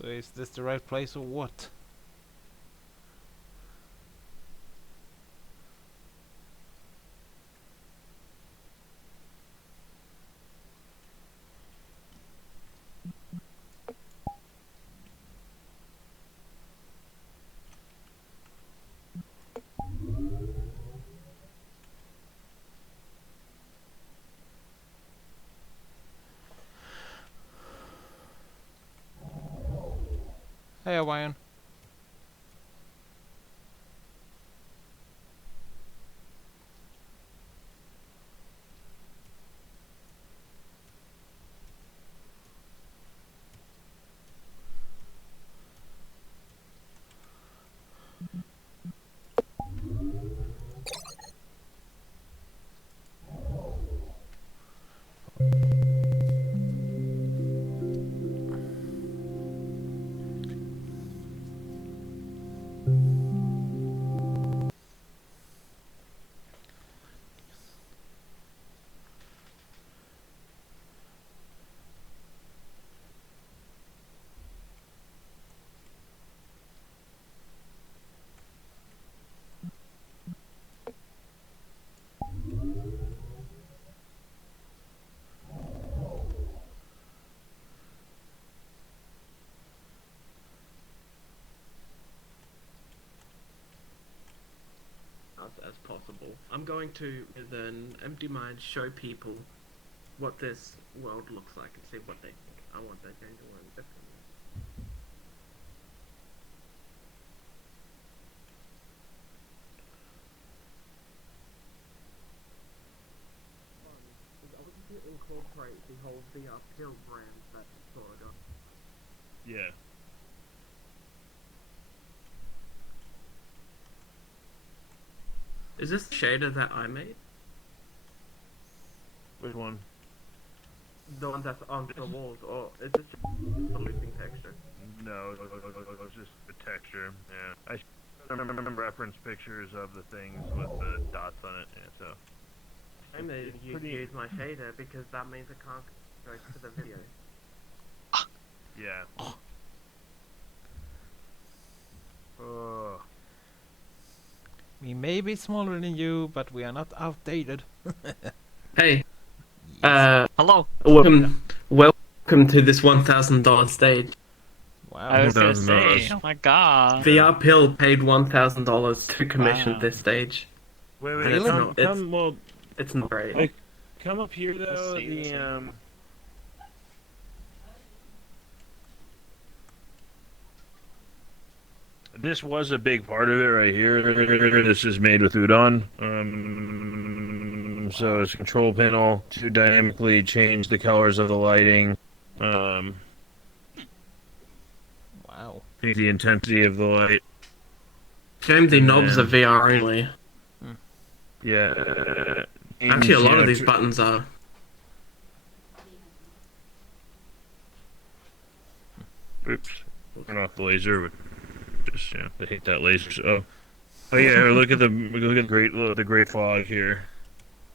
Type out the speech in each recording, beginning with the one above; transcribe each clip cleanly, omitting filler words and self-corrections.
So is this the right place or what? Hey, Hawaiian. As possible. I'm going to, with an empty mind, show people what this world looks like and see what they think. I want that game to learn differently. I want to incorporate the whole VR pill brand that sort of. Yeah. Is this the shader that I made? Which one? The one that's on the walls, or is this just a looping texture? No, it's just the texture. Yeah. I remember reference pictures of the things with the dots on it. Yeah, so. I made you use my shader because that means I can't go to the video. Yeah. We may be smaller than you, but we are not outdated. Hey, Hello. welcome to this $1,000 stage. Wow. I was gonna $1,000. say, oh my god. VR Pill paid $1,000 to commission Wow. this stage. Wait, Really? It's not great. Wait, come up here though. Let's see. This was a big part of it right here. This is made with udon. So it's a control panel to dynamically change the colors of the lighting. Wow. The intensity of the light. Shame the And knobs are then- VR only. Yeah. Actually, a lot of these buttons are. Oops. Turn off the laser. Just I hate that laser. Oh yeah. Look at the great fog here.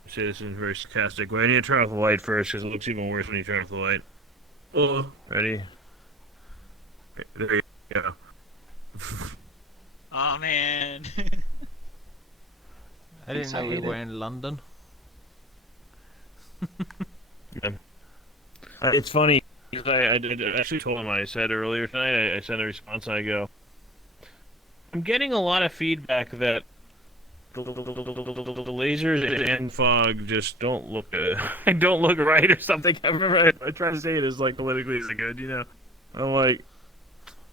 I say this is very sarcastic. But I need to turn off the light first because it looks even worse when you turn off the light. Oh, Ready? There you go. Oh man. I didn't know we Excited. were in London. It's funny because I actually told him. I said earlier tonight. I sent a response. And I go. I'm getting a lot of feedback that the lasers and fog just don't look don't look right or something. I remember I tried to say it as like politically as I could, you know. I'm like,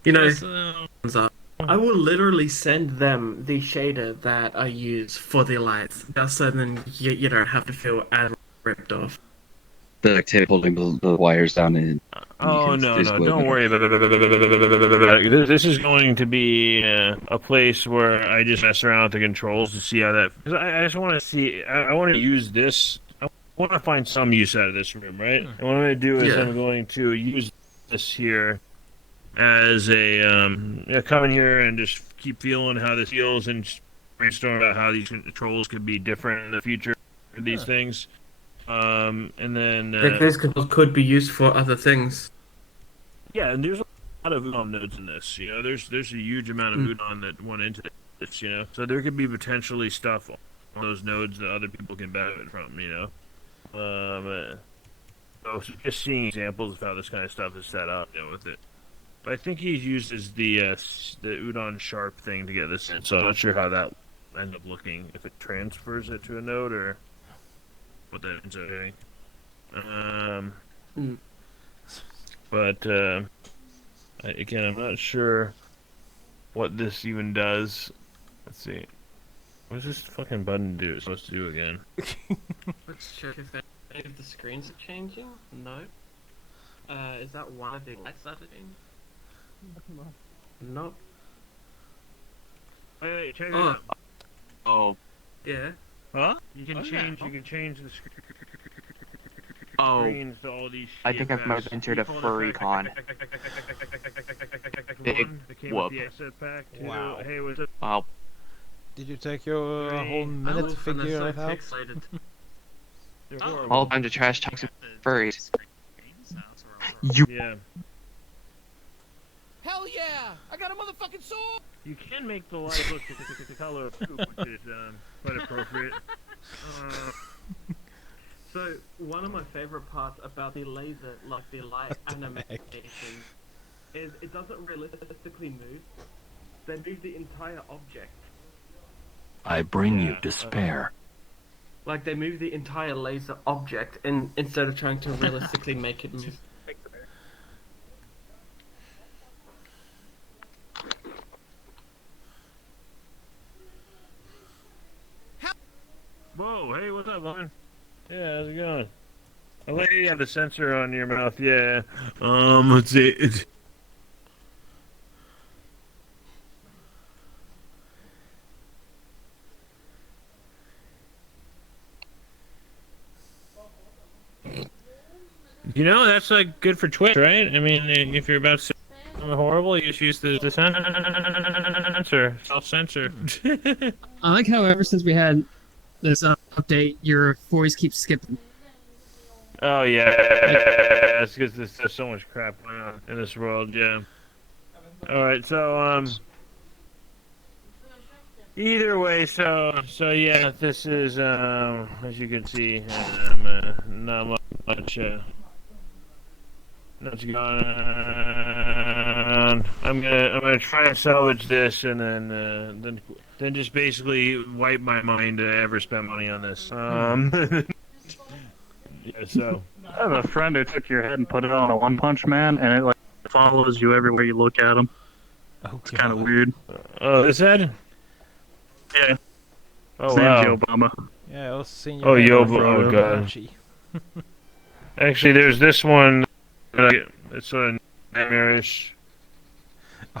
you know, Yes, I will literally send them the shader that I use for the lights, just so then you don't have to feel as ripped off. The tape holding the wires down in. oh no, There's don't worry about it. This is going to be a place where I just mess around with the controls to see how that. Because I just want to see. I want to use this. I want to find some use out of this room, right? And what I'm going to do is Yeah. I'm going to use this here as a come in here and just keep feeling how this feels and just brainstorm about how these controls could be different in the future for these things. And then Like these controls could be used for other things. yeah, and there's lot of udon nodes in this. You know, there's a huge amount of udon that went into this. You know, so there could be potentially stuff on those nodes that other people can benefit from. You know, so just seeing examples of how this kind of stuff is set up, you know, with it. But I think he uses the udon sharp thing to get this in. So I'm not sure how that will end up looking, if it transfers it to a node or what that ends up doing. But again, I'm not sure what this even does. Let's see. What does this fucking button do? It's supposed to do again. Let's check if any of the screens are changing. No. Is that one of the lights that are changing? Nope. Wait, check it Oh. out. Oh, Yeah. Huh? You can Oh, change. yeah. You can change the oh, screens to all these. I think I've effects. entered a Default furry effect. con. Big One that came whoop. with the asset pack. Two. Wow. Hey, what's up? Wow. Did you take your Three. whole minute to And figure they're it so out? pixelated. They're Oh. horrible. All time to trash toxic furries. You. Yeah. Hell yeah! I got a motherfucking sword! You can make the light look the color of poop, which is quite appropriate. So one of my favorite parts about the laser, like the light What the heck? animation, is it doesn't realistically move. They move the entire object. I bring you Yeah. despair. Like they move the entire laser object, and instead of trying to realistically make it move. Whoa, hey, what's up, man? Yeah, how's it going? I like you have the sensor on your mouth, yeah. Let's see. You know, that's like good for Twitch, right? I mean, if you're about to say something horrible, you just use the sensor, self-censor. I like how ever since we had this update, your voice keeps skipping. Oh yeah, it's because there's so much crap going on in this world. Yeah. All right, so either way, so yeah, this is as you can see, not much going on. I'm gonna try and salvage this, and then just basically wipe my mind to ever spend money on this. Yeah, so. I have a friend who took your head and put it on a One Punch Man, and it like follows you everywhere you look at him. Oh, It's kind of weird. Oh, this head? Yeah. Oh His wow. name's Obama. Yeah, I was seeing Oh, your Yobo. Oh god. Archie. Actually, there's this one. It's sort of nightmarish.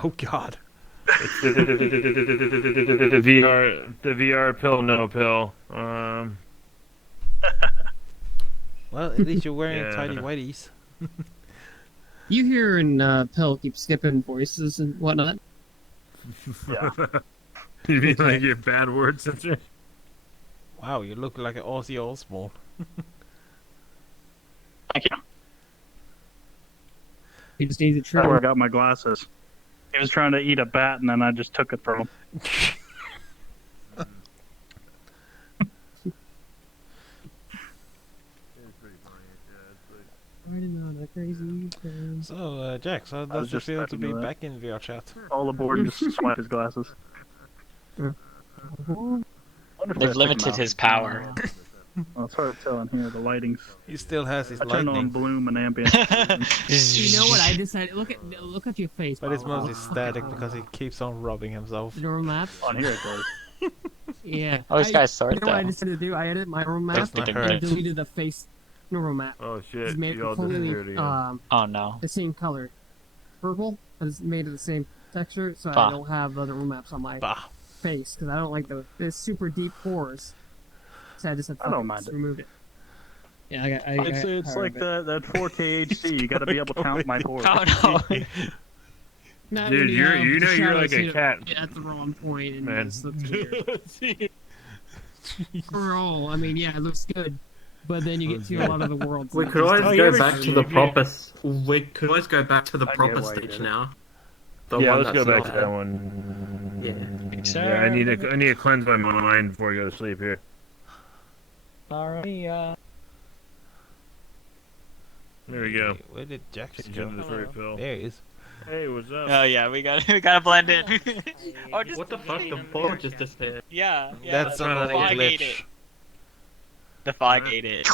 Oh god. It's the VR pill, no pill. Well, at least you're wearing Yeah. tidy whities. You hear and Pell keep skipping voices and whatnot. You mean like your bad word sensor? Wow, you look like an Ozzy Osbourne. Thank you. He just needs a That's where I trim. got my glasses. He was trying to eat a bat, and then I just took it from him. Riding on a crazy train. So, Jax, how was does it just feel to typing be that. back in VR chat? All aboard and just swipe his glasses. They've limited his power. Well, it's hard to tell in here. The lighting's. He still has his I turned on lightning, bloom and ambient. You know what I decided? Look at your face. but it's mostly static because he keeps on rubbing himself. Neural map. On here it goes. Yeah. Oh, this guy's sword You know what I though. decided to do? I edited my neural map That's not and her. deleted the face neural map. Oh It's shit, made you all disappeared completely again. Oh no. the same color, purple, but it's made of the same texture, so Bah. I don't have the neural maps on my Bah. face because I don't like the super deep pores. So I just I don't mind just it. removed it. Yeah, I It's like that 4K HD. You got to be able to count my pores. Oh no. Not Dude, really, you know the you're like shadows a hit cat, at the wrong point, and man. it looks weird. Overall, I mean, yeah, it looks good. but then you get to a lot of the worlds. We and could it just always doesn't- go ever back see- to the proper. We could always go back to the I get proper why you stage did it. now. The Yeah, one let's go that's back to not- that one. Yeah. Yeah, I need to cleanse my mind before I go to sleep here. Maria. There we go. Where did Jax Change go? into the furry pill. There he is. Hey, what's up? Oh yeah, we gotta blend in. Or just What the fuck? The ball just disappeared. yeah. That's right, another I think it- glitch. The fog ate it.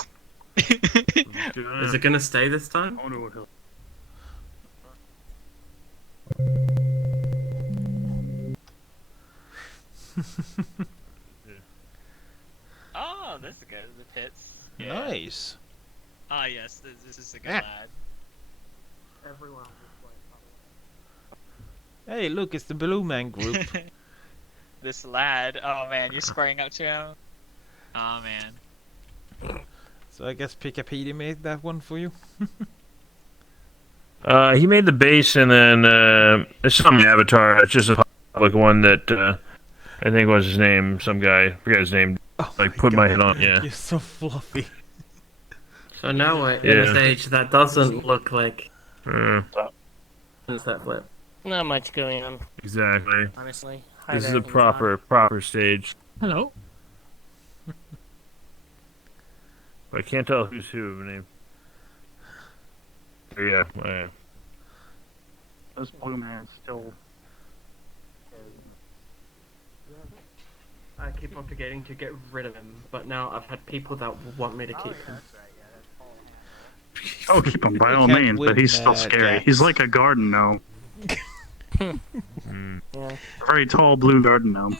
What's going on? Is it gonna stay this time? I wonder what he'll. Oh, this is good. The pits. Yeah. Nice. Ah yes, this is a good Ah. lad. Everyone. Hey, look, it's the Blue Man group. This lad. Oh man, you're squaring up to him. Oh man. So I guess Picapedi made that one for you. He made the base, and then it's not my avatar. It's just a public one that I think was his name. Some guy, I forget his name. Oh Like put my head on. Yeah. You're so fluffy. So now we're in Yeah. a stage that doesn't look like. Uh, Is that flip? Not much going on, exactly. honestly. This is a proper stage. Hello. I can't tell who's who. Name. Yeah. This blue man still. I keep on forgetting to get rid of him, but now I've had people that want me to keep him. Oh, keep him by You all can't means, win, but he's still scary. Jax. He's like a garden gnome. Mm. Yeah. A very tall blue garden gnome.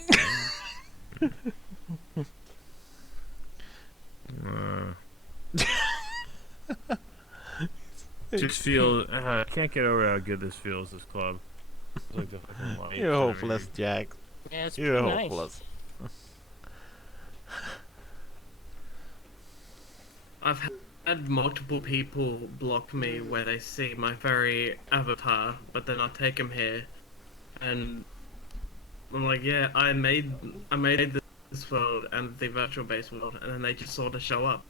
Just feel. I can't get over how good this feels. This club. It's like the fucking light You're and hopeless, Jax. Yeah, it's You're pretty nice. hopeless. I've had multiple people block me where they see my furry avatar, but then I take him here, and I'm like, yeah, I made this world and the virtual base world, and then they just sort of show up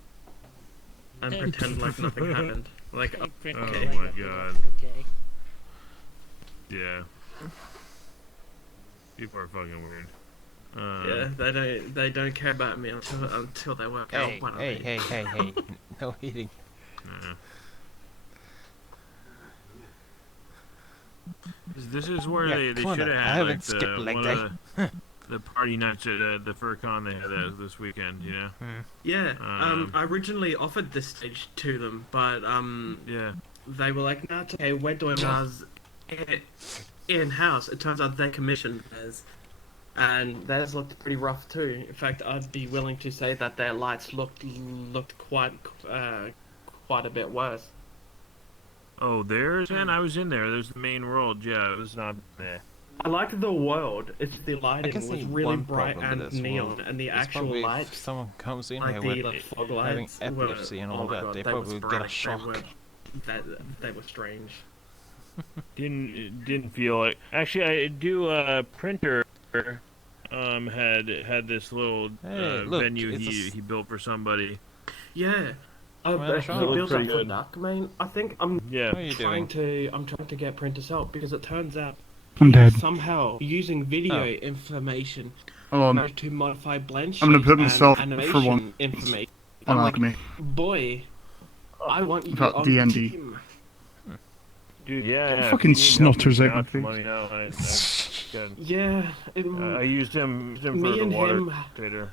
and Yeah. pretend like nothing happened. Like, Oh okay. my god. Okay. Yeah. People are fucking weird. Yeah, they don't care about me until they work Hey, out what I hey, mean. hey. No eating. Yeah. This is where Yeah, they come on should then. have I had haven't like skipped the leg one day. of the party nights at the FurCon they had this weekend. You know. Yeah, Um, I originally offered this stage to them, but Yeah. they were like, "No, it's okay. We're doing ours in house." It turns out they commissioned theirs, and theirs looked pretty rough too. In fact, I'd be willing to say that their lights looked quite a bit worse. Oh, there's man. I was in there. There's the main world. Yeah, it was not there. I liked the world. It's the I lighting can was see really one bright problem with and this neon, world. and the It's actual probably if lights, someone comes in like here the with fog having lights, epilepsy and all oh my that, God, they were probably would get a sporadic. shock. They were strange. Didn't feel like. Actually, I do. Printer. Had this little Hey, look, venue it's a he built for somebody. Yeah. Well, He shot. built Looks that pretty for good. Duck, man. I think I'm Yeah. What are you doing? I'm trying to get Printer's help because it turns out I'm dead. somehow using video Oh. information Hold on. managed to modify blend I'm gonna sheets put and myself for animation one. information. On I'm like, me. boy, I want you About on D&D. the team. Dude, yeah. Fucking if you need help snutters with out my that, face. let me know. Yeah, I used him for me the and water him, trader.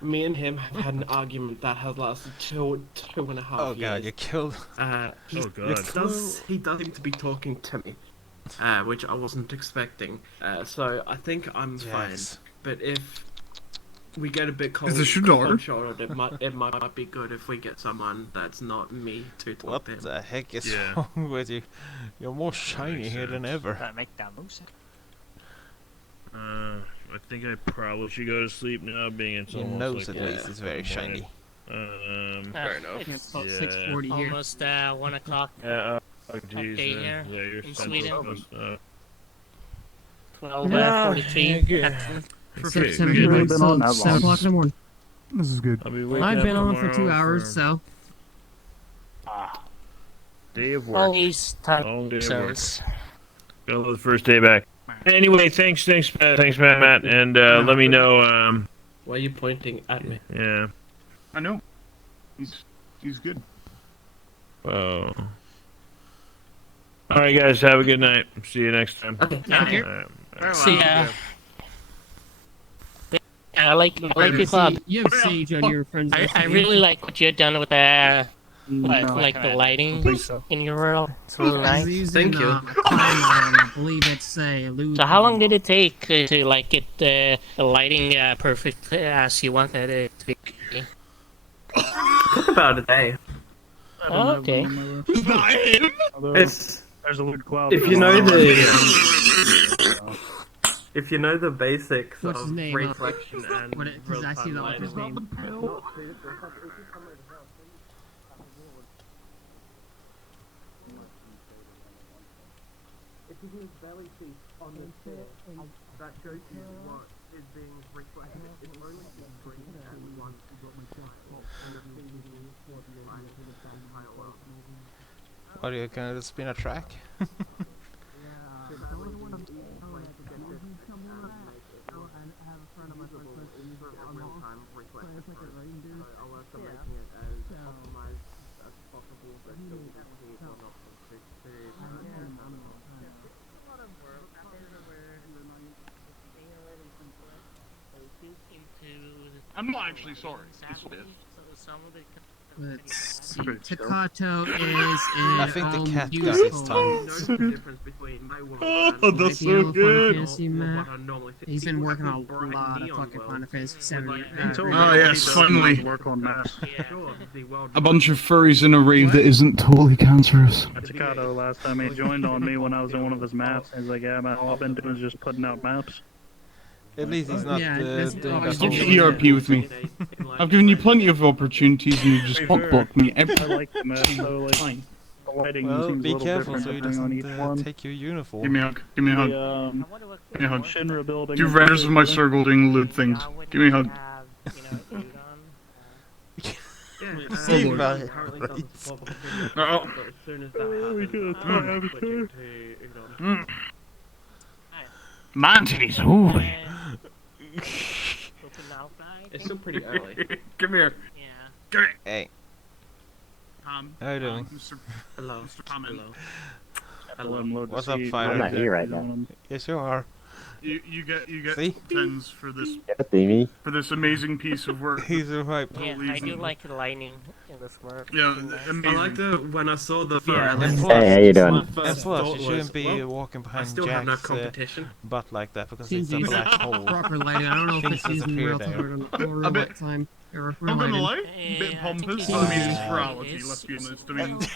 me and him have had an argument that has lasted two and a half Oh years. god, you killed. He Oh, God. he does seem to be talking to me, which I wasn't expecting. So I think I'm fine. Yes. But if we get a bit cold, this your daughter? cold-shouldered, it might be good if we get someone that's not me to talk What to him. the heck is Yeah. wrong with you? You're more shiny makes here than sense. ever. Gotta make that moose. I think I probably should go to sleep now, being it's Your almost nose like at least is very shiny. Fair enough. It's about Yeah. 6:40 here. Almost 1 o'clock. Yeah. Oh, geez. Update here Yeah, you're in central. Sweden. 43. 12:43. good. Except Okay, 7 good. Been on that 7 long. o'clock in the morning. This is good. I'll be waking I've up been on for 2 tomorrow hours, for so. day of work. All these time Long day of work. zones. Got the first day back. Anyway, thanks, Matt, and let me know. Why are you pointing at me? Yeah. I know. He's good. Oh. All right, guys. Have a good night. See you next time. Okay. Yeah. All right. Very See well. ya. I like your club. You have Sage on your friends list. I don't you? really like what you've done with the No. like the lighting think so. in your world. It's really He's nice. using, Thank you. a climb model, I believe it's a Lou. So how long did it take to like get the lighting perfect as you wanted it to be? Took about a day. Oh, okay. Although, It's there's a weird cloud. if you know if you know the basics What's his of name? reflection and Because I see real-time the author's lighting. name. If you do belly feet on the chair, that shows you what is being reflected. It's only the screen and one and the feed is for the entire world. Are you gonna spin a track? I'm not actually sorry. Let's see. Takato is in I think the cat youth got his home. tongue. Notice the difference between my world Oh, and that's Might be so able to good. Fantasy map. what I normally see. He's been People working have on these a bright lot of neon fucking worlds Final Fantasy with, 7. like, Oh, yes, finally. Work on maps. Sure, the world A bunch of furries in a rave that isn't totally cancerous. Takato last time he joined on me when I was in one of his maps. He's like, yeah, man, all I've been doing is just putting out maps. At least he's not Yeah, that's- doing oh, that Stop Yeah. whole... ERP with me. I've given you plenty of opportunities and you just blocked me every I like the map, so like, time. the lighting Well, seems a be little careful different so he depending on each doesn't one. take your uniform. Give me a hug. Give me a hug. The, Give me a hug. Shinra building. Do renders of my circle doing loot things. Give me a hug. Steve, man. Oh. As soon as that happens, I'm switching to Udon. Man titties, ooh. It's still pretty early. Come here. Yeah. Hey, Tom. how you doing? Mr. Hello. Mr. Comment. Hello. What's up, Fighter? I'm not here right now. Yes, you are. You get See? tens for this See me? amazing piece of work. He's right. Yeah, I do like the lighting in this world. Yeah, I amazing. like the when I saw the Yeah, photo. and Hey, plus, how you doing? and First plus, thought you shouldn't was, be well, walking I behind still have no Jack's competition. butt like that because it's a Seems black hole. proper lighting. I don't know if Things it's using disappear real there. time or real A bit- light time. Or I'm real gonna lighting. lie, a bit Yeah, I pompous, think but I mean, it's- it's morality, it's- let's be it's- honest. I mean, it's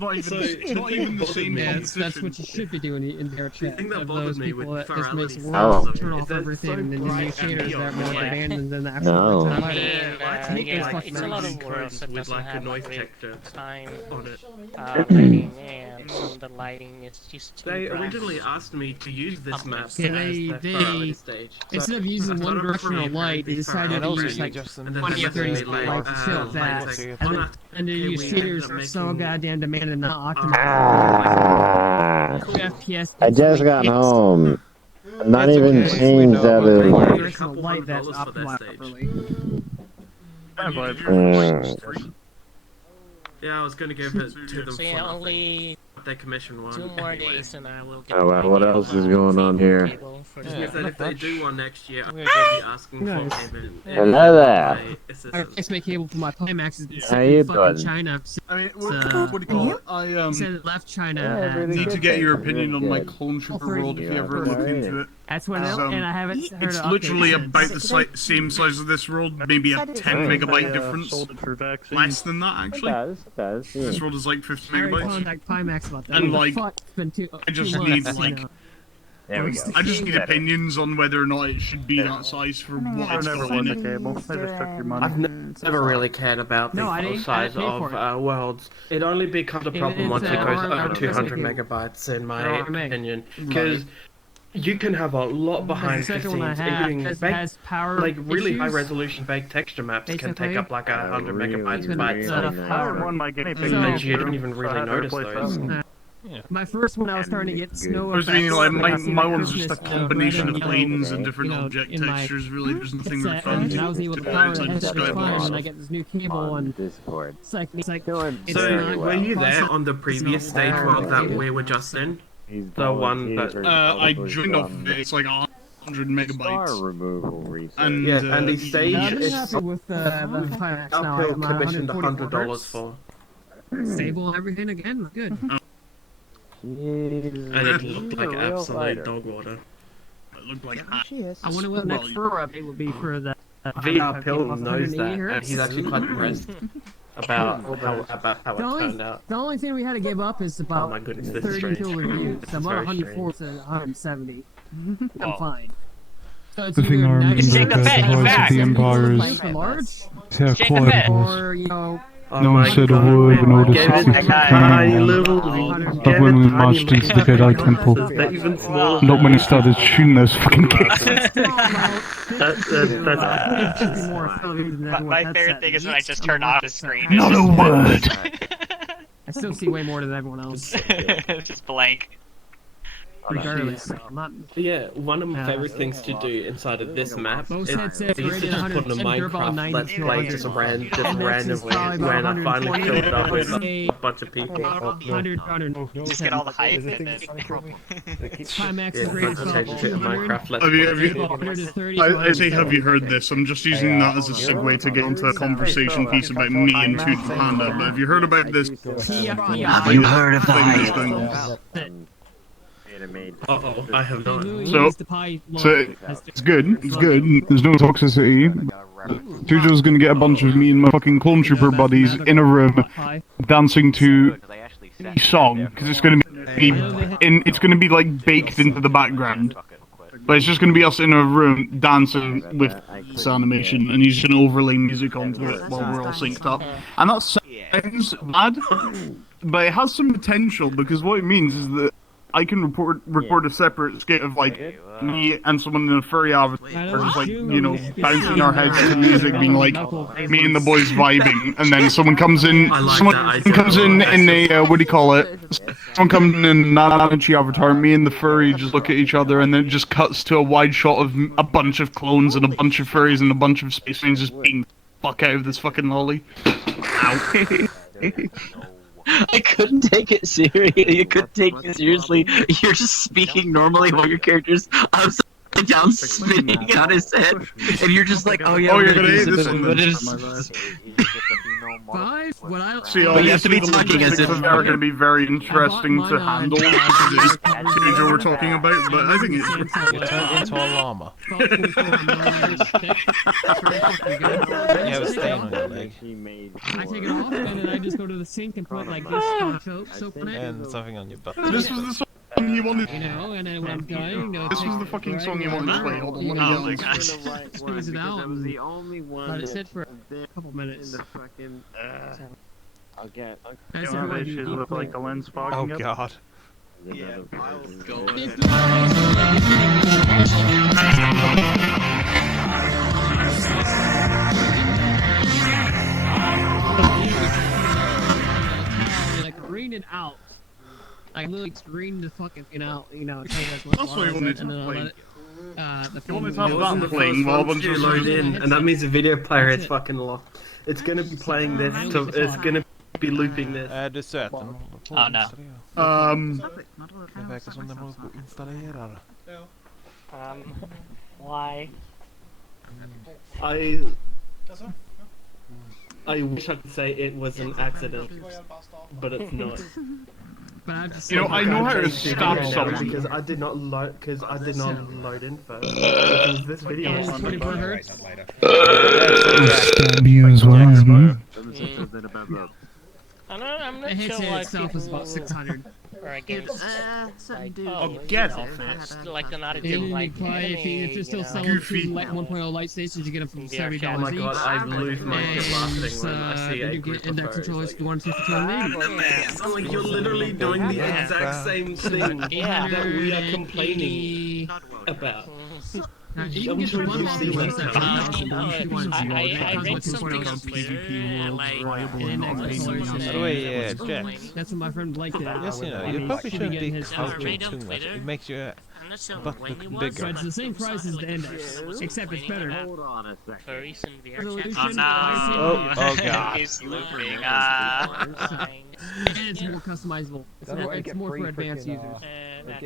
not even, it's not even the same Yeah, competition. that's what you should be doing in their The chat. thing that Of bothers those me people with that just makes the plurality world stuff turn is off that it's everything so and then you bright make shaders and that are more neon. abandoned than the No. actual I lighting. mean, Hate yeah, those fucking it's a lot of lights. worlds that With, doesn't like, a have noise like real detector time on it. lighting, and some of the lighting is just too They bright. originally asked me to use this map Yeah, as they- their they- plurality stage. Instead of using I one started directional from light, they the decided And to also, use you like just and then 20 or 30 messaged me lights to fill like, that. like, And And on then, that- and then okay, your we ended shaders up are so making- goddamn demanding and not optimized. Ah, 2 FPS. I just got home. I'm not It's even okay, we changed know out about of that. like. Directional light that's $200 for that optimized stage. properly. Yeah, I was gonna give it to them So yeah, for only their commission one. 2 more anyway. days and I will get Oh, wow, what the else is going on here? table for Just the- means that if they much. do one next year, I'll Yeah. be asking Nice. for payment. Hello there. My I assistance. replaced my cable for my Pimax has been How sitting you in fucking doing? China. I mean, Uh, what do you call it? I He said it left China. Yeah, at, really need good to get your thing, opinion really on my good. clone trooper Oh, world if you yeah, ever that's look right. into it. That's when Um, and I haven't heard It's of updates literally since. about the same size as this world, maybe a 10 megabyte difference. Sold it for vaccine. Less than that, It actually. does, it does. Yeah. This world is like 50 I already megabytes. contact Pimax about that. And, What the like, fuck? It's been I just 2 need, months, like, you know. There we go. I just need opinions on whether or not it should be that size for what I it's never got won in the it. cable. They just took your money. I've never really cared about the No, I didn't- size I didn't pay of for it. worlds. It only becomes a It- problem it's, once it goes our over 200 cable. megabytes, in my Our RMA. opinion. Because you can have a lot behind the second one I scenes, had including has power like really issues. high resolution fake texture maps can take up like 100 megabytes really, by really itself. nice. I had one my guinea pig So- next And you room, didn't even so I really had to notice replace those. that. My first one, I was starting to get snow I was effects. meaning like I see my the one's just a Christmas, combination red of and planes yellow, and different you know, object in my textures. Really, there's nothing headset, refined and to I was able to do power it the inside headset just Skype fine, and myself. I get this new cable, and Discord. it's like it's Doing it's So, very not were you there processed. on the previous It's stage not world that automated. we were just in? He's The one that- I joined off of it. It's like 100 megabytes. removal research. And Yeah, and the stage I'm is happy with the Pimax now. uphill I'm commissioned $144 $100 for. stable and everything again. Good. And it looked like absolute dog water. It looked like I wonder what the next fur update will be for the VR Pill knows 180 that, and hertz. he's actually quite impressed about how it The only, turned out. the only thing we had to give up is about Oh my goodness, this is 30 strange. kill reviews. This So is about very 104 to 170. I'm fine. So it's The thing either I remember 96 about the Rise of the Empires for large, how quiet it was. or you know, No one said a word when all the Give it suffix tiny came little. But when we marched into the Jedi Temple, They're even smaller. not when he started shooting those fucking kids. My favorite thing is when I just turn off the screen. Not a word. I still see way more than everyone else. Just blank. Regardless, so I'm not. Yeah, one of my favorite things to do inside of this map Most is headsets I used to rated just put in a 110, they're about Minecraft 90 Let's to Play 100. just And randomly probably about when I finally 120, filled it up with say, a bunch of people. 100. Just get all the hype and then. Timex Yeah, is rated that's about changed it in 200. Minecraft Let's Have you, Play. 100 to 30. I say, have you heard this? I'm just using that as a segue to get into a conversation piece about me and Food Panda. But have you heard about this? Have you heard of the thing that's hype? going- Uh-oh, I have not. So it's good. It's good. There's no toxicity. Tujo's gonna get a bunch of me and my fucking clone trooper buddies in a room dancing to a song because it's gonna be it's gonna be like baked into the background. But it's just gonna be us in a room dancing with this animation, and he's gonna overlay music onto it while we're all synced up. And that sounds bad, but it has some potential because what it means is that I can record a separate skit of like me and someone in a furry avatar, just like bouncing our heads to music, being like me and the boys vibing, and then someone comes in, in a what do you call it? Someone comes in an Nanachi avatar, me and the furry just look at each other, and then it just cuts to a wide shot of a bunch of clones and a bunch of furries and a bunch of space marines just beating the fuck out of this fucking lolly. Ow. I couldn't take it seriously. You couldn't take it seriously. You're just speaking normally while your character's upside down spinning on his head, and you're just like, oh yeah. Oh, you're gonna hate this one. See, all But you these have to be little talking as if logistics are going to be very interesting to handle because it is Tujo we're talking about, but I think it's. You turn into a llama. You have a stain on your leg. I take it off, and then I just go to the sink and put like this soap on it. And something on your butt. This was the song he wanted. You know, and then when I'm done, This was the fucking song he wanted to play. Hold on, let me get on. Squeeze it out. That was the only one. Let it sit for a couple minutes. I'll get. That's You know, everyone they should you look like the lens Oh fogging up. god. Yeah, Miles go like green it out. Like literally green the fucking out, you know. That's what he wanted to play. The He wanted to phone- have that playing while a bunch of load in, and that means the video player is fucking locked. It's gonna be playing this, it's gonna be looping this. Du söten. Oh no. Det verkar som den håller på att installera. Why? I wish I could say it was an accident, but it's not. But I just You know, I know how to stop someone. Because I did not load in first. Because this video was on the 24 button. hertz. Stab you as well. I'm The not sure headset why itself is about people 600. are against. Oh, get off it's like they're not And against then like you buy, if you're still selling Goofy. two light 1.0 light stations, you get them for $70 Oh my god, each. I lose my shit laughing when I see then a you group get of index furries. controllers if you want to for $280. It's like you're literally doing the exact same thing that we are complaining. about? Now, you can get the bundle for less than 5,000 if you want to. I read something on Twitter, like, By the way, Jack. That's what my friend Blake did. Yes, you know, you probably shouldn't be couching too much. It makes your butt look bigger. But it's the same price as the index, except it's better. Hold on a second. Furries and VR Resolution, Oh no! Oh god. He's looping. and it's more customizable. It's more for advanced users.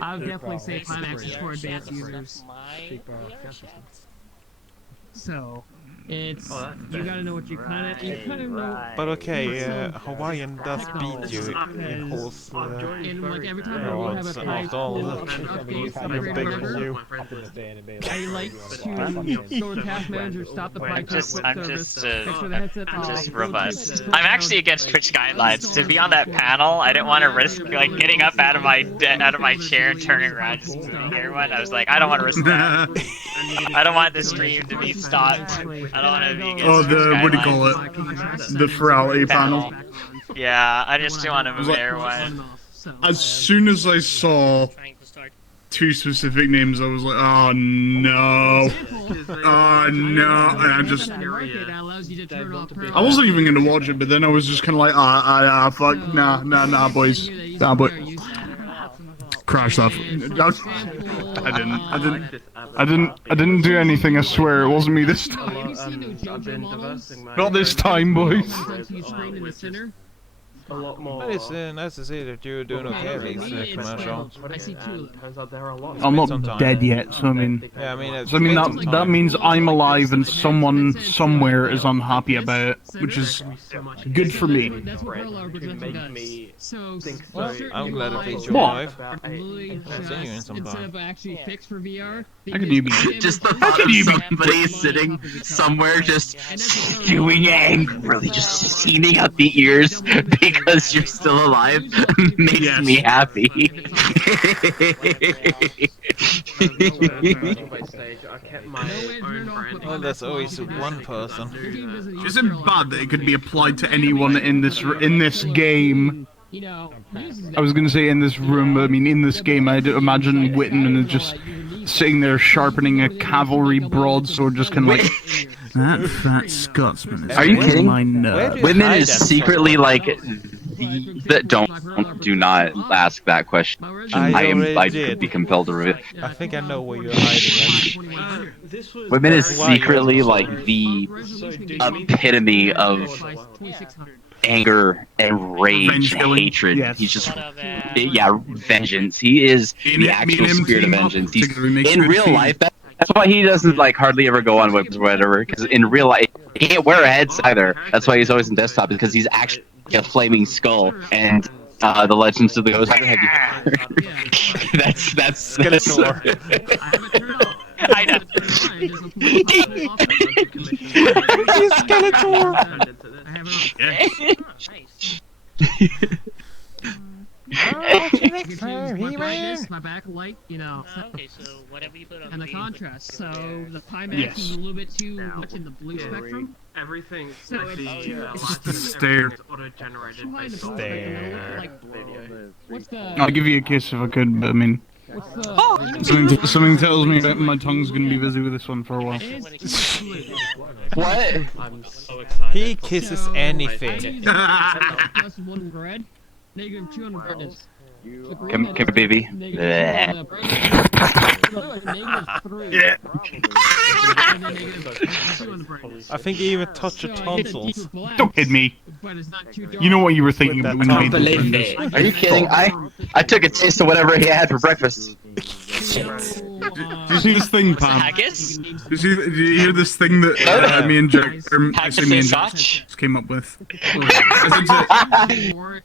I would definitely say Climax is for advanced users. So, it's you gotta know what you kind of know. But okay, Hawaiian does beat you in horse. And like every time you have a price all pull, an update, upgrade, bigger whatever, than you. I like to go to Task Manager, stop the I'm podcast service, make sure the headset's I'm off, just go robust. to- I'm actually against Twitch guidelines. To be on that panel, I didn't want to risk like getting up out of my chair and turning around just moving everyone. I was like, I don't want to risk that. I don't want the stream to be stopped. I don't want to be against Oh, Twitch the what do you guidelines. call it? The Ferrari panel. Yeah, I just don't want to move everyone. As soon as I saw two specific names, I was like, oh no, oh no, and I just. I wasn't even gonna watch it, but then I was just kind of like, fuck, nah, boys, nah, boy. Crash that. I didn't do anything. I swear, it wasn't me this time. Not this time, boys. A lot more. But it's nice to see that you're doing okay at least, commercial. I see two. Turns out there are a lot. I'm not dead yet, so I mean. Yeah, I mean, So I mean that means I'm alive and someone somewhere is unhappy about it, which is good for me. That's what Pearl Arbor does. So, Well, I'm glad at least you're What? alive. Continuing instead of actually fixed for VR. How can you be? Just the thought of somebody sitting somewhere just stewing angrily, just seaming out the ears because you're still alive makes me happy. Well, there's always one person. Is it bad that it could be applied to anyone in this game? I was gonna say in this room, but I mean in this game, I'd imagine Whitman is just sitting there sharpening a cavalry broadsword, just kind of like that fat Scotsman. Are you kidding? My nut. Women is secretly like that. Do not ask that question. I could be compelled to reveal. I think I know where you're hiding. Women is secretly like the epitome of anger and rage, hatred. Yes. He's just, vengeance. He is the actual spirit of vengeance. He's, in real life, that's why he doesn't like hardly ever go on whips or whatever. Because in real life, he can't wear a headset either. That's why he's always in desktop, because he's actually a flaming skull. And the Legends of the Ghost Rider. Have you heard? That's gonna soar. I know. My backlight, Okay, so whatever you put on and the the contrast. So the Pimax is a little bit too much in the blue spectrum. Everything. So it's just a stare. Auto-generated trying to based put on like, like, what's the I'll give you a kiss if I could, but I mean, something tells me that my tongue's gonna be busy with this one for a while. What? I'm so excited. He kisses anything. plus 1 bread, negative 200 brightness. Come baby. Negative 3. Yeah. And then negative 200 brightness. I think he even touched your tonsils. Don't hit me. But it's not too dark. You know what you were thinking when you made this Believe one. me. Are you kidding? I took a taste of whatever he had for breakfast. Do you see this thing, Pam? Haggis? Do you hear this thing that me and Jack, I say me and Jack just came up with?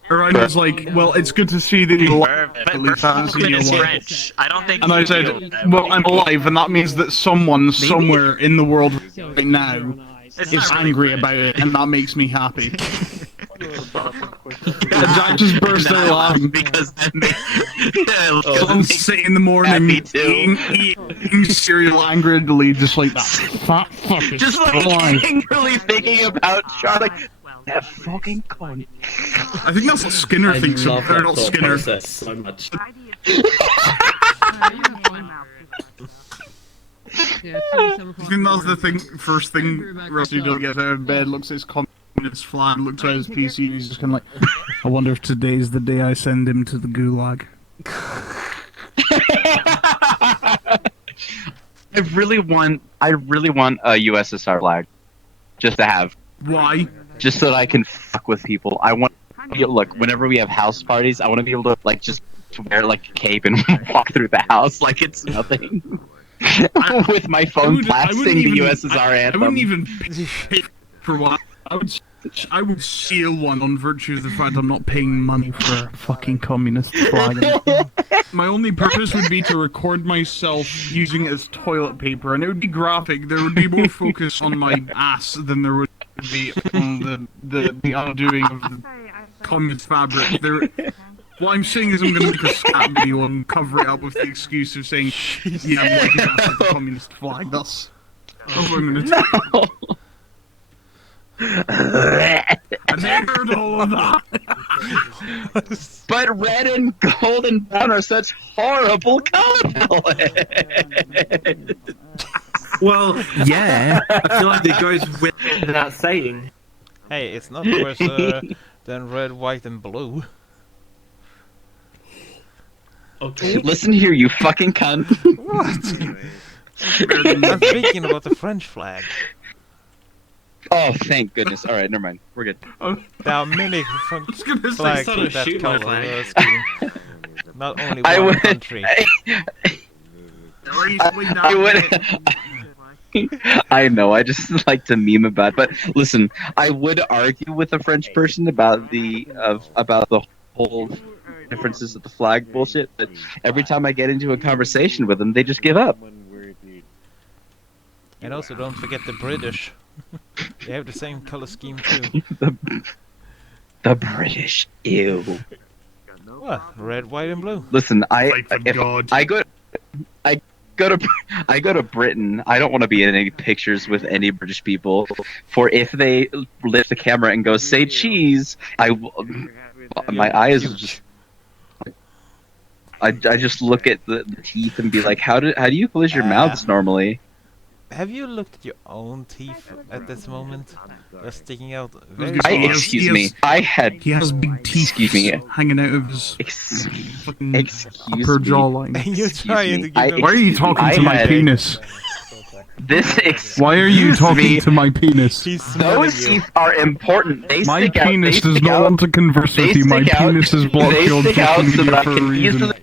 Ryan's like, well, it's good to see that you're alive. But At least I haven't seen you is alive. French. I don't think. And I said, well, I'm alive, and that means that someone somewhere in the world right now is angry about it, and that makes me happy. Jack just burst out laughing. Because I'm sitting in the morning eating cereal angrily, just like that fat fucking just like alive. angrily thinking about Charlie. That fucking cunt. I think that's what Skinner thinks of. Or not Skinner. So much. Yeah, it's 7 I o'clock. think that's the thing. First thing Rusty does gets out of bed, looks at his communist flag, looks at his PC, and he's just kind of like, I wonder if today's the day I send him to the gulag. I really want a USSR flag, just to have. Why? Just so that I can fuck with people. I want. Look, whenever we have house parties, I want to be able to like just wear like a cape and walk through the house like it's nothing. With my phone blasting the USSR anthem. I wouldn't even pay for one. I would steal one on virtue of the fact I'm not paying money for a fucking communist flag. My only purpose would be to record myself using it as toilet paper, and it would be graphic. There would be more focus on my ass than there would be on the undoing of the communist fabric. What I'm saying is I'm going to make a scat video and cover it up with the excuse of saying, yeah, I'm wiping ass with the communist flag. That's what I'm going to do. I heard all of that. But red and gold and brown are such horrible color palettes. Well, yeah. I feel like it goes with that saying. Hey, it's not worse than red, white, and blue. Okay. Listen here, you fucking cunt. What? I'm speaking about the French flag. Oh, thank goodness. Alright, never mind. We're good. There are many French say, flags son, with that shoot my color flag. scheme. Not only I one would- country. I know, I just like to meme about it. But listen, I would argue with a French person about the whole differences of the flag bullshit, but every time I get into a conversation with them, they just give up. And also, don't forget the British. They have the same color scheme too. The British, ew. What? Red, white, and blue. Listen, I go to Britain. I don't want to be in any pictures with any British people. For if they lift the camera and go say cheese, my eyes just. I just look at the teeth and be like, how do you close your mouths normally? Have you looked at your own teeth at this moment? They're sticking out very Excuse me. He has big teeth Excuse me. hanging out of his fucking upper jawline. You're trying to give Why are you talking to my penis? Why are you talking to my penis? Those teeth are important. They My stick out. penis They does stick not out. want to converse They with you. My stick out. penis is blocked They on stick out social so that media I for a can reason.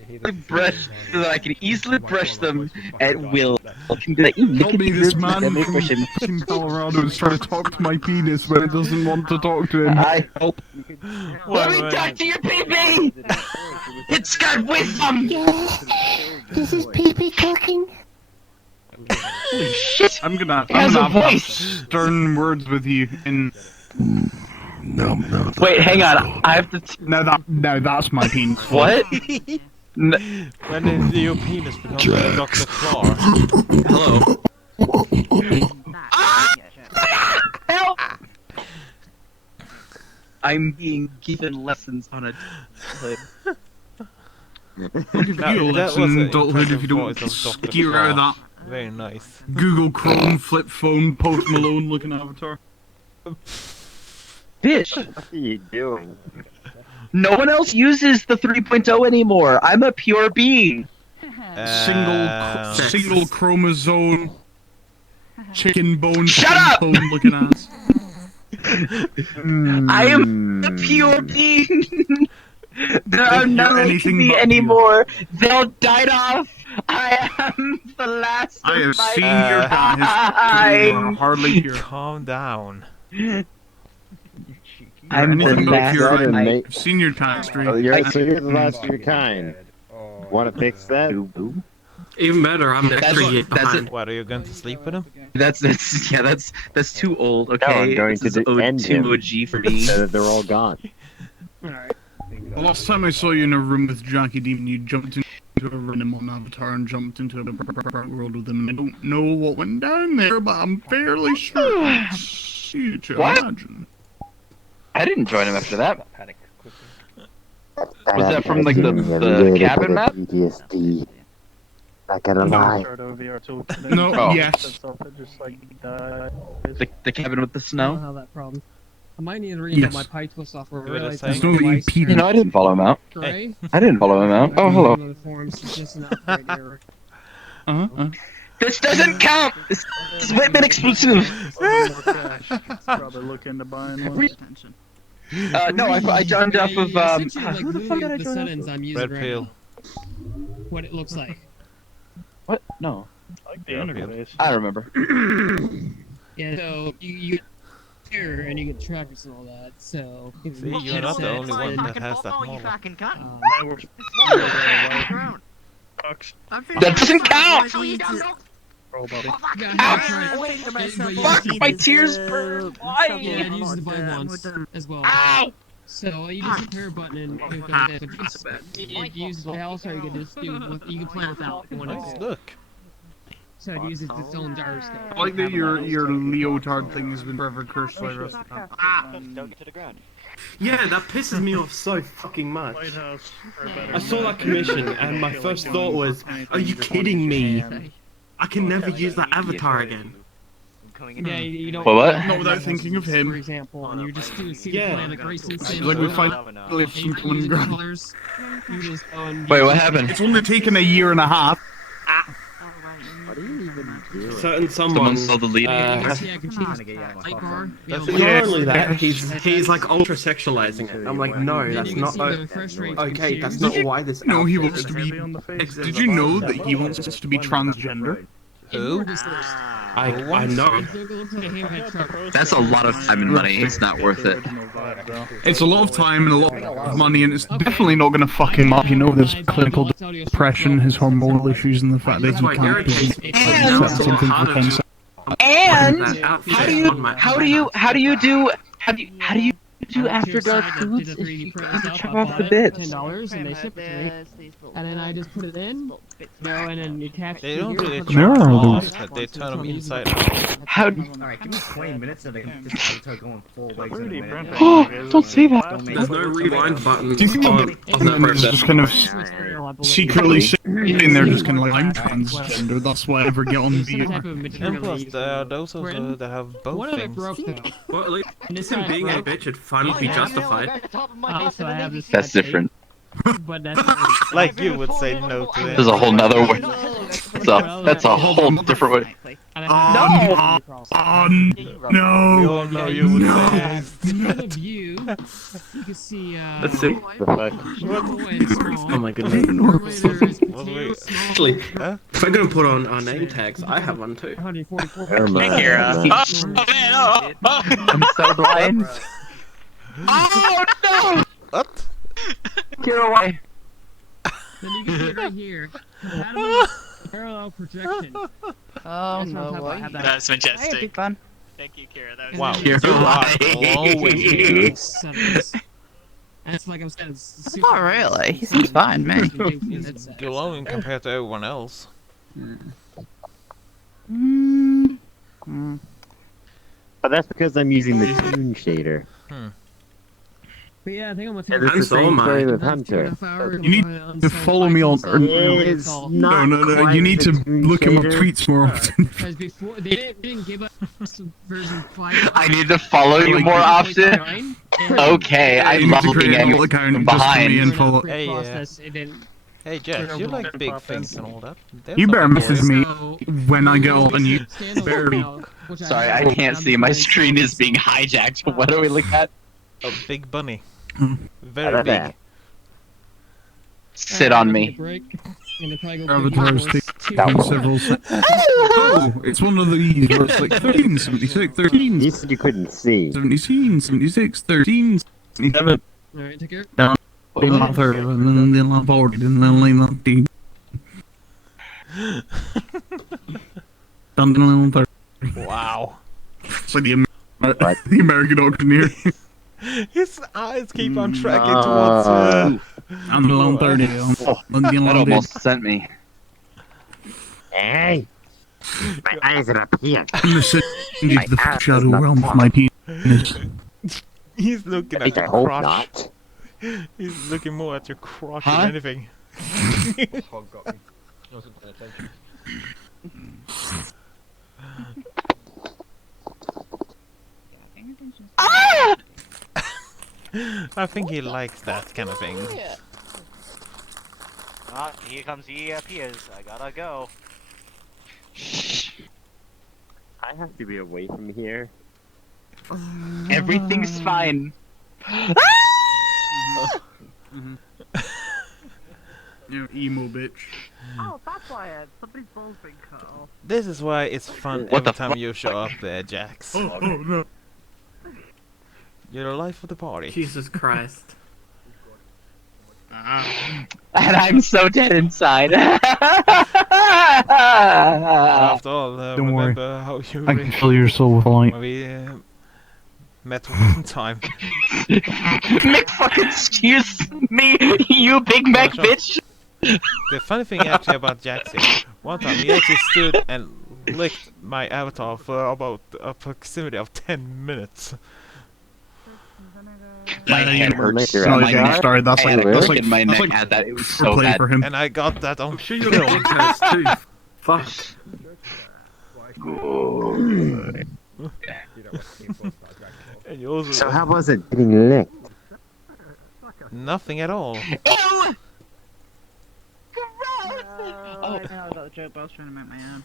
easily brush them at will. I can be like, "Ooh, look Told at me the this roots, man let me from brush him." fucking Colorado is trying to talk to my penis, but it doesn't want to talk to him. I hope. Let me talk to your pee-pee! It's got wisdom! This is pee-pee talking. Shit! I'm gonna has a have voice. stern words with you in. No. Wait, hang on. I have to. No, that's my penis. What? When did your penis become like Dr. Clark? Hello. Help! I'm being given lessons on adulthood. I'll give you a lesson in adulthood if you don't steer out of that Very nice. Google Chrome, flip phone, Post Malone looking avatar. Bitch! What are you doing? No one else uses the 3.0 anymore. I'm a pure being. Single chromosome, chicken bone, Shut up! bone looking ass. I am a pure being. There are none like anything me but anymore. They all died off. I am the last. I have of my seen your kind. hardly pure. Calm down. I'm the Anything but last pure. of my. I've seen your chemistry. So you're the last of your kind. Want to fix that? Even better, I'm an That's extra it. year That's behind. it. What, are you going to sleep with him? That's too old. Okay, I'm going this to is end too him. OG for me. So that they're all gone. The last time I saw you in a room with Jackie Demon, you jumped into a random on Avatar and jumped into a world with him. I don't know what went down there, but I'm fairly sure it's you to What? imagine. I didn't join him after that. Was that from like the cabin map? PTSD. Not gonna lie. No, Oh. yes. The cabin with the I don't snow. have that problem. I might need to reinstall Yes. my Python software. You were Realize saying? that It's not that you device peed. You know, I didn't follow him out. Gray. I didn't follow him out. Oh, hello. The forums is just an upgrade error. This doesn't count! This is Whitman exclusive! Probably look into buying one. No, I joined off of, Essentially, like, who the fuck did I the join off settings of? I'm using Red right pill. now. What it looks like. What? No. I like the interface. I remember. Yeah, so you here and you get trackers and all that. So See, you're not the only one that has that model. That doesn't count! Fuck, my tears burn! Why? Yeah, it uses the button once as well. Ow! So you just hit the pair button and it uses else, or you can just do you can play without if you want to. Look. So it uses its own gyroscope. I like that your leotard thing has been forever cursed by Rust. Don't get to the ground. Yeah, that pisses me off so fucking much. I saw that commission and my first thought was, are you kidding me? I can never use that avatar again. Yeah, you don't. But what? Not without thinking of him. For example, and you just do Yeah. play the Grayson It's Sim. like we and finally have some you common use the ground. colors. You just go and Wait, what happened? It's only taken a year and a half. Certain Someone stole the lead. Not Yeah. only that, he's like ultra sexualizing it. I'm like, no, that's not okay. That's not why this. No, he outfit wants is- to be. Did you know that he wants us to be transgender? Who? I know. That's a lot of time and money. It's not worth it. It's a lot of time and a lot of money, and it's definitely not going to fuck him up. You know, there's clinical depression, his hormonal issues, and the fact that he can't be something for consent. And how do you do after dark foods if you chop off the bits? $10 and they ship it to me, and then I just put it in, and then you attach. They don't do it. There are those. They turn them inside out. How? Alright, give me 20 minutes and they can just start going full legs in a minute. Don't say that. There's no rewind button Do you think on that that is just kind of secretly sitting there, just kind of like, I'm transgender, that's why I ever get on VR? And plus, there are those also that have both One of it things. broke though. Well, at least him being a bitch would finally be justified. So I have this. That's different. But that's Like you would say no to There's it. a whole nother way. That's a whole different way. No! We all know you would say in the view, you can see. Let's see. Oh my goodness. Actually, if I'm gonna put on our name tags, I have one too. Hey, Kira. Oh, man, oh. I'm so blind. Oh no! What? Get away! Then you can see right here. Parallel projection. Oh That's no what I'm talking way. about. That's Hey, it'd be majestic. fun. Thank you, Kira. That was Wow, You're you are glowing. Settings. And it's like I'm saying, it's super. Not really. He seems fine, man. He's glowing compared to everyone else. Mm. But that's because I'm using the Toon shader. But yeah, I think I'm gonna And take it's the same story with Hunter. You need to follow me on. It's No, not no. You need to look at my tweets more often. Because before they didn't give us version 5. I need to follow you more often. Okay, I You need love to looking create at an you account from just for me behind. and follow. Hey, hey, Jeff, you like big things and all that. There's You better something for message you. me when I get on and you barely. Sorry, I can't see. My screen is being hijacked. What do we look at? A big bunny. Hmm. Very big. Sit on me. Avatars taking several Oh, it's one of these where it's like 13, 76, 13. You said you couldn't see. 17, 76, 13, 77. Alright, take care. Down. Then line 30, and then line 40, and then line 19. Down to line 30. Wow. It's like the American auctioneer. His eyes keep on tracking towards. I'm the line 30. That almost sent me. Hey! My eyes are up here. I'm the city of the shadow realm of my penis. He's looking I at your hope crotch. not. He's looking more at your crotch Huh? than anything. wasn't paying attention. Ah! I think he likes that kind of thing. Ah, here comes the EMPs. I gotta go. I have to be away from here. Everything's fine. You emo bitch. Oh, that's why somebody's balls been cut off. This is why it's fun What every the time you show up there, Jax. Oh no. You're the life of the party. Jesus Christ. And I'm so dead inside. After all, Don't worry. remember how you I can fill your soul with light. when we met one time. Nick, fucking excuse me, you Big Mac Sure. bitch. The funny thing actually about Jax here, one time he actually stood and licked my avatar for about a proximity of 10 minutes. My hand hurts. Sorry, My neck. sorry, that's I had like- a that's crick like- in my that's neck like at that. It was for so play bad. for him. And I got that on Sure, your leg hurts too. Fuck. And you also So how was it getting licked? nothing at all. Ew! Oh, I know I got the joke, but I was trying to make my own.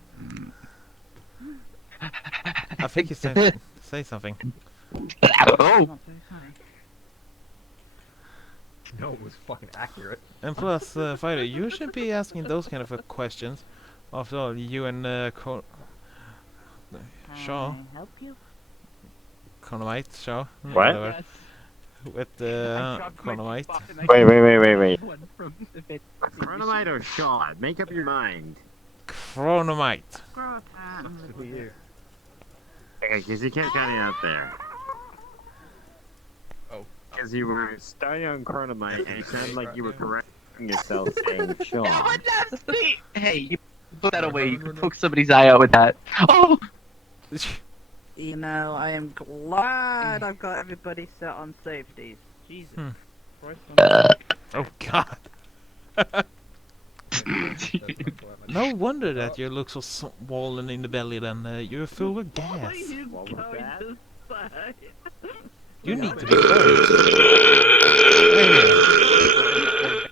I think it's time to say something. Oh! Not very funny. No, it was fucking accurate. And plus, Fighter, you should be asking those kind of questions. After all, you and Shaw, Can I help you? Chronomite, Shaw, What? whatever. With Chronomite. Wait. One from the bit. Chronomite or Shaw? Make up your mind. Chronomite. Grow a cat and live with it. Okay, because you kept cutting out there. Oh. Because you were starting on Chronomite and it sounded like you were correcting yourself saying Shaw. What that's me? Hey, you put that away. You can poke somebody's eye out with that. Oh! You know, I am glad I've got everybody set on safety. Jesus Hmm. Christ. Oh God. No wonder that you look so swollen in the belly. Then you're full of gas. What are you What was going that? to say? You need to be buried.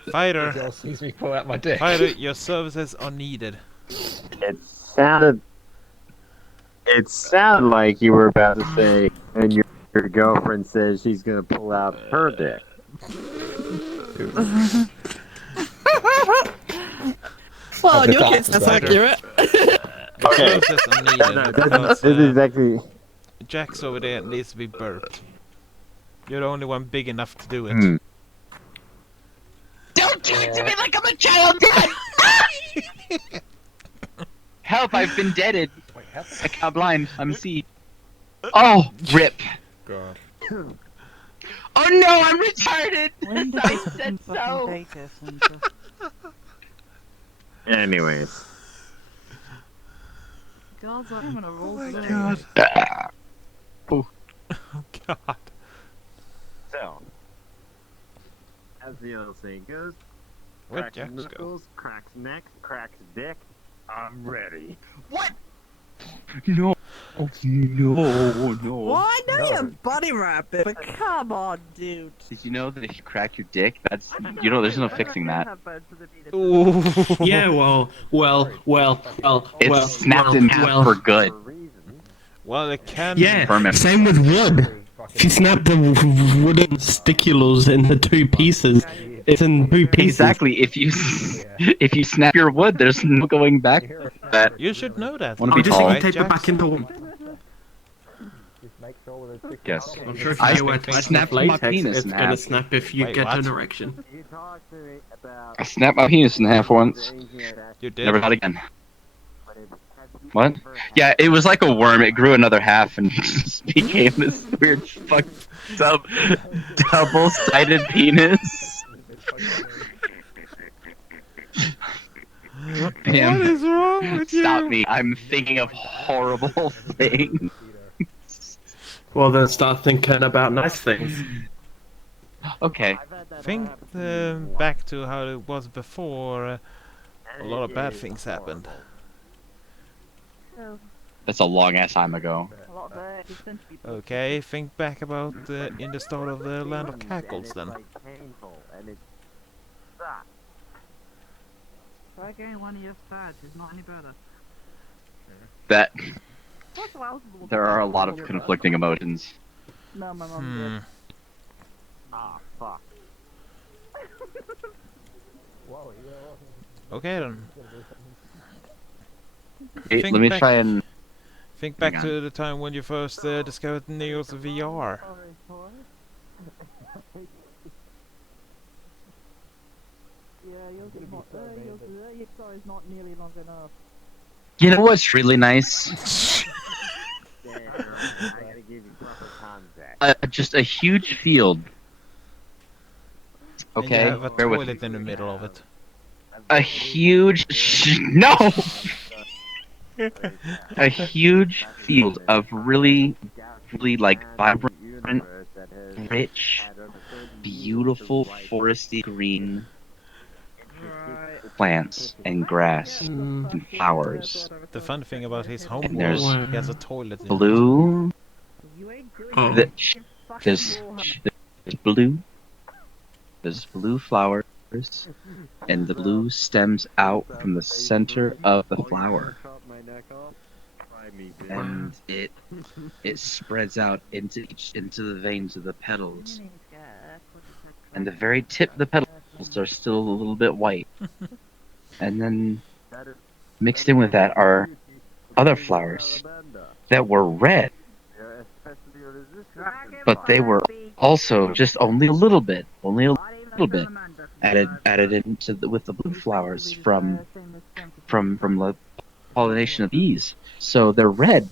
Hey, Fighter, Jill sees me pull out my dick. Fighter, your services are needed. It sounded like you were about to say, and your girlfriend says she's gonna pull out her dick. Well, in your case, that's accurate. Okay. Services are needed No, because this is actually. Jax over there needs to be burped. You're the only one big enough to do it. Hmm. Don't do it to me like I'm a child, Dad! Help, I've been deaded. I'm blind. I'm C. Oh, rip. God. Oh no, I'm retarded! When did I this said fucking so! data center? Anyways. God's like, I'm gonna roll today. God. Oh. Oh God. So, as the old saying goes, Where'd cracks Jax go? knuckles, cracks neck, cracks dick. I'm ready. What? No. Oh, no. Well, I know you're a bunny rabbit, but come on, dude. Did you know that if you crack your dick, that's there's no fixing that. Ooh. Yeah, It's snapped in half for good. Well, it can. Yeah, Permanent. same with wood. If you snap the wooden sticules into two pieces, it's in two pieces. Exactly. If you snap your wood, there's no going back. That You should know that. Wanna I'm be just tall. going to tape it back into. yes. I'm sure if I you wear snapped my latex, penis it's in gonna half. snap if you Wait, get what? an erection. I snapped my penis in half once. You did. Never thought again. What? Yeah, it was like a worm. It grew another half and just became this weird fucked up double-sided penis. Pam, What is wrong with stop you? me. I'm thinking of horrible things. Well, then start thinking about nice things. Okay. Think back to how it was before. a lot of bad things happened. That's a long ass time ago. Okay, think back about in the start of the Land of Cackles then. Try getting one of your stats, it's not any better. That there are a lot of conflicting emotions. No, my mom did. Ah, fuck. Okay then. Hey, let me try and think back to the time when you first discovered Neo's VR. Your story's not nearly long enough. You know what's really nice? Just a huge field. Okay, and you have a bear with me. toilet in the middle of it. A huge no. A huge field of really like vibrant, rich, beautiful foresty green plants and grass and flowers. The fun thing about his home And there's was he has a toilet in blue. Oh. There's blue. There's blue flowers, and the blue stems out from the center of the flower, and it spreads out into the veins of the petals, and the very tip of the petals are still a little bit white, and then mixed in with that are other flowers that were red, but they were also just only a little bit added into with the blue flowers from the pollination of bees. So they're red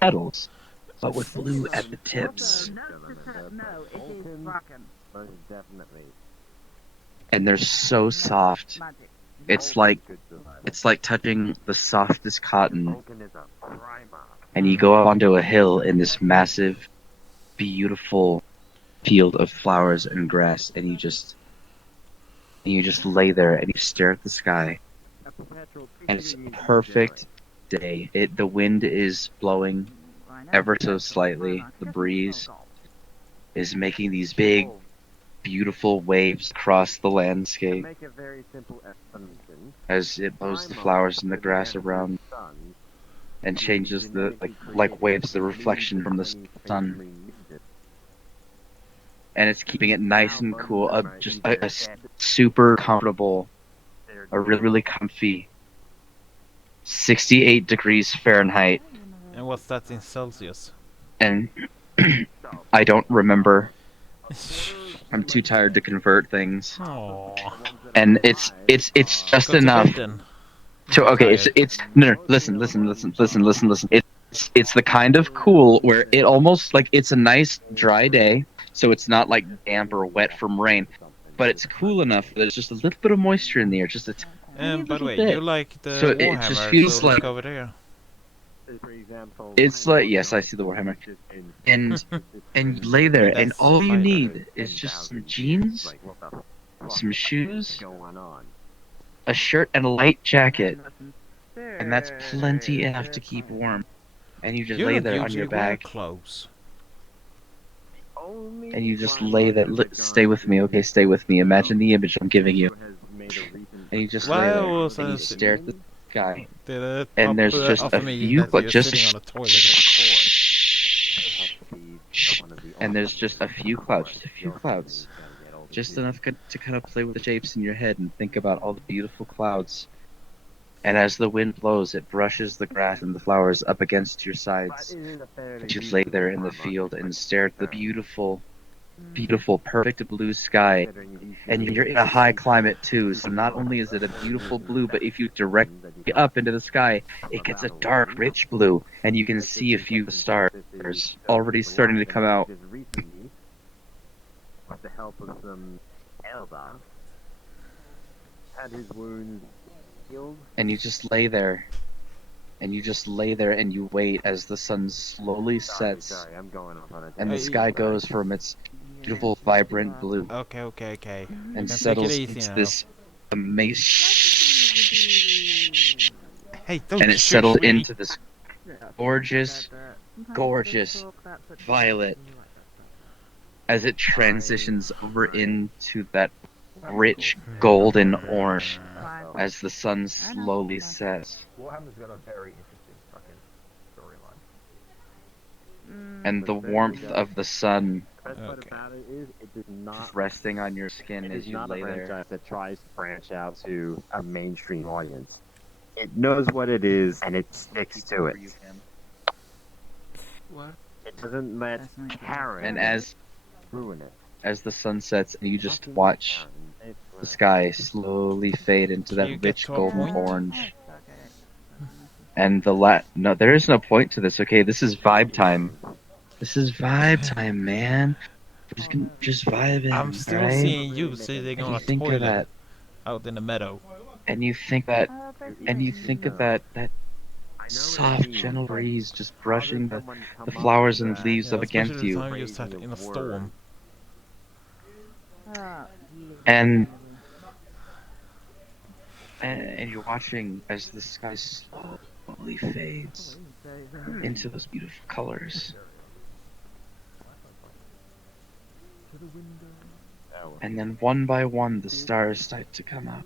petals, but with blue at the tips. And they're so soft. It's like touching the softest cotton. And you go up onto a hill in this massive, beautiful field of flowers and grass, and you just lay there and you stare at the sky. And it's a perfect day. The wind is blowing ever so slightly. The breeze is making these big, beautiful waves across the landscape as it blows the flowers and the grass around and changes the like waves the reflection from the sun. And it's keeping it nice and cool. Just a super comfortable, a really comfy 68 degrees Fahrenheit. And what's that in Celsius? And I don't remember. I'm too tired to convert things. Aww. And it's just enough. Okay, it's no, listen. It's the kind of cool where it almost like it's a nice dry day. So it's not like damp or wet from rain, but it's cool enough that there's just a little bit of moisture in the air, just a tiny by the way, bit. you like the So Warhammer, it just feels so like look over there. It's like, yes, I see the Warhammer, and you lay there, and all you need is just some jeans, some shoes, a shirt, and a light jacket, and that's plenty enough to keep warm. And you just lay there on your back. Clothes. And you just lay there. Stay with me, okay? Stay with me. Imagine the image I'm giving you. And you just lay there and you stare at the sky. And there's just a few, but just and there's just a few clouds, just enough to kind of play with the shapes in your head and think about all the beautiful clouds. And as the wind blows, it brushes the grass and the flowers up against your sides. And you lay there in the field and stare at the beautiful, perfect blue sky. And you're in a high climate too, so not only is it a beautiful blue, but if you direct up into the sky, it gets a dark, rich blue. And you can see a few stars already starting to come out. With the help of some elder, had his wounds healed. And you just lay there. And you wait as the sun slowly sets. And the sky goes from its beautiful, vibrant blue. Okay. And settles into this amazing. Hey, don't and it shush settled me. into this gorgeous, gorgeous violet as it transitions over into that rich golden orange as the sun slowly sets. Warhammer's got a very interesting fucking storyline. And the warmth of the sun The best part about it is it is not just resting on your skin it as is you not a lay there. franchise that tries to branch out to a mainstream audience. It knows what it is and it sticks to it. What? It doesn't let Karen And as ruin it. the sun sets, and you just watch the sky slowly fade into Can you that get rich to a golden point? orange. And no, there is no point to this. Okay, this is vibe time. This is vibe time, man. We're just vibing. I'm still alright? seeing you sitting And on you a think of toilet that, out in the meadow. and you think of that soft, gentle breeze just brushing the flowers and leaves up against Especially the you. time you sat in a storm. And you're watching as the sky slowly fades into those beautiful colors. And then one by one the stars start to come out.